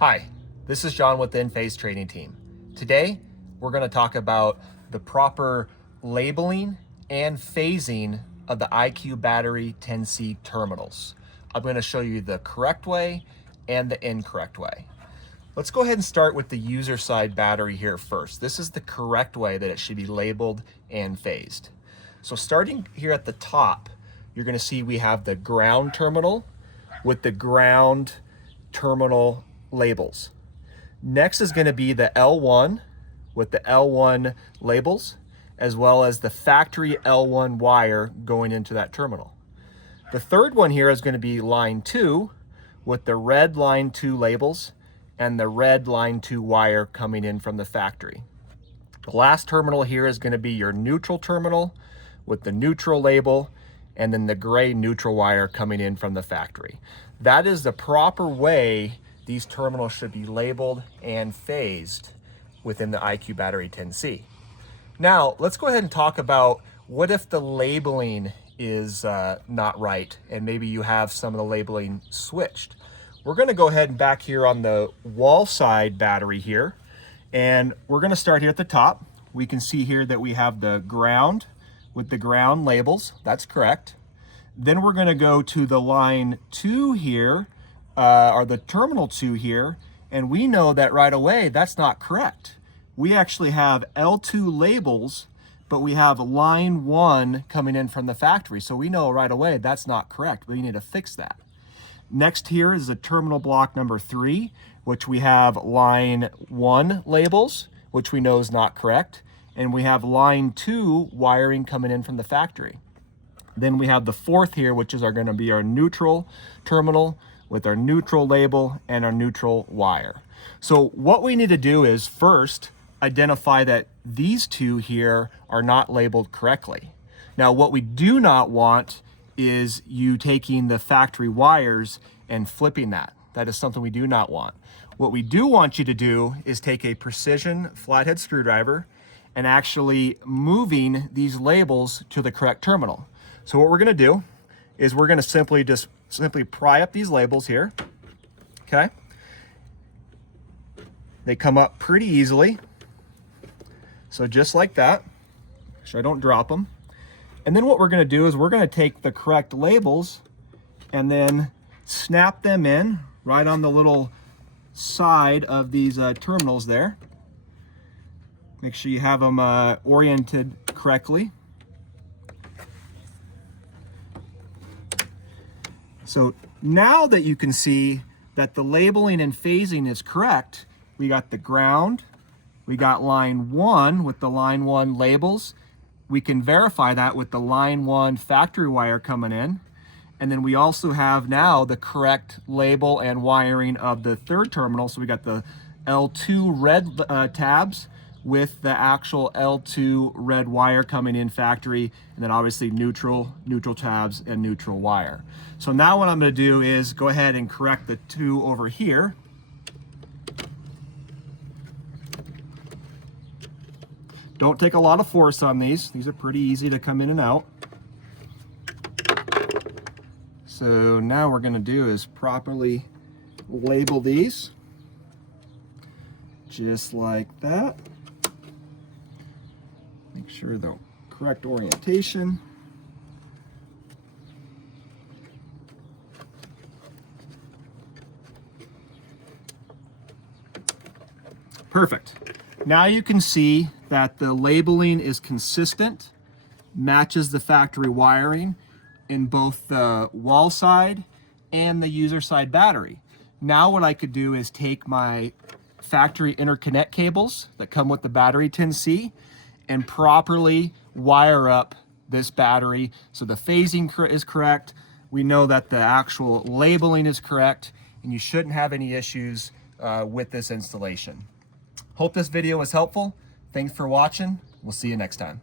Hi, this is John with the Enphase training team. Today, we're going to talk about the proper labeling and phasing of the IQ Battery 10C terminals. I'm going to show you the correct way and the incorrect way. Let's go ahead and start with the user side battery here first. This is the correct way that it should be labeled and phased. So starting here at the top, you're going to see we have the ground terminal with the ground terminal labels. Next is going to be the L1 with the L1 labels, as well as the factory L1 wire going into that terminal. The third one here is going to be line 2 with the red line 2 labels and the red line 2 wire coming in from the factory. The last terminal here is going to be your neutral terminal with the neutral label and then the gray neutral wire coming in from the factory. That is the proper way these terminals should be labeled and phased within the IQ Battery 10C. Now, let's go ahead and talk about what if the labeling is not right and maybe you have some of the labeling switched. We're going to go ahead and back here on the wall side battery here, and we're going to start here at the top. We can see here that we have the ground with the ground labels. That's correct. Then we're going to go to the line 2 here, or the terminal 2 here, and we know that right away that's not correct. We actually have L2 labels, but we have line 1 coming in from the factory, so we know right away that's not correct. We need to fix that. Next here is the terminal block number 3, which we have line 1 labels, which we know is not correct, and we have line 2 wiring coming in from the factory. Then we have the fourth here, which is going to be our neutral terminal with our neutral label and our neutral wire. So what we need to do is first identify that these two here are not labeled correctly. Now, what we do not want is you taking the factory wires and flipping that. That is something we do not want. What we do want you to do is take a precision flathead screwdriver and actually moving these labels to the correct terminal. So what we're going to do is we're going to simply pry up these labels here. Okay. They come up pretty easily. So just like that. So I don't drop them. And then what we're going to do is we're going to take the correct labels and then snap them in right on the little side of these terminals there. Make sure you have them oriented correctly. So now that you can see that the labeling and phasing is correct, we got the ground, we got line 1 with the line 1 labels. We can verify that with the line 1 factory wire coming in. And then we also have now the correct label and wiring of the third terminal. So we got the L2 red tabs with the actual L2 red wire coming in factory, and then obviously neutral tabs and neutral wire. So now what I'm going to do is go ahead and correct the two over here. Don't take a lot of force on these. These are pretty easy to come in and out. So now what we're going to do is properly label these just like that. Make sure the correct orientation. Perfect. Now you can see that the labeling is consistent, matches the factory wiring in both the wall side and the user side battery. Now what I could do is take my factory interconnect cables that come with the battery 10C and properly wire up this battery so the phasing is correct. We know that the actual labeling is correct, and you shouldn't have any issues with this installation. Hope this video was helpful. Thanks for watching. We'll see you next time.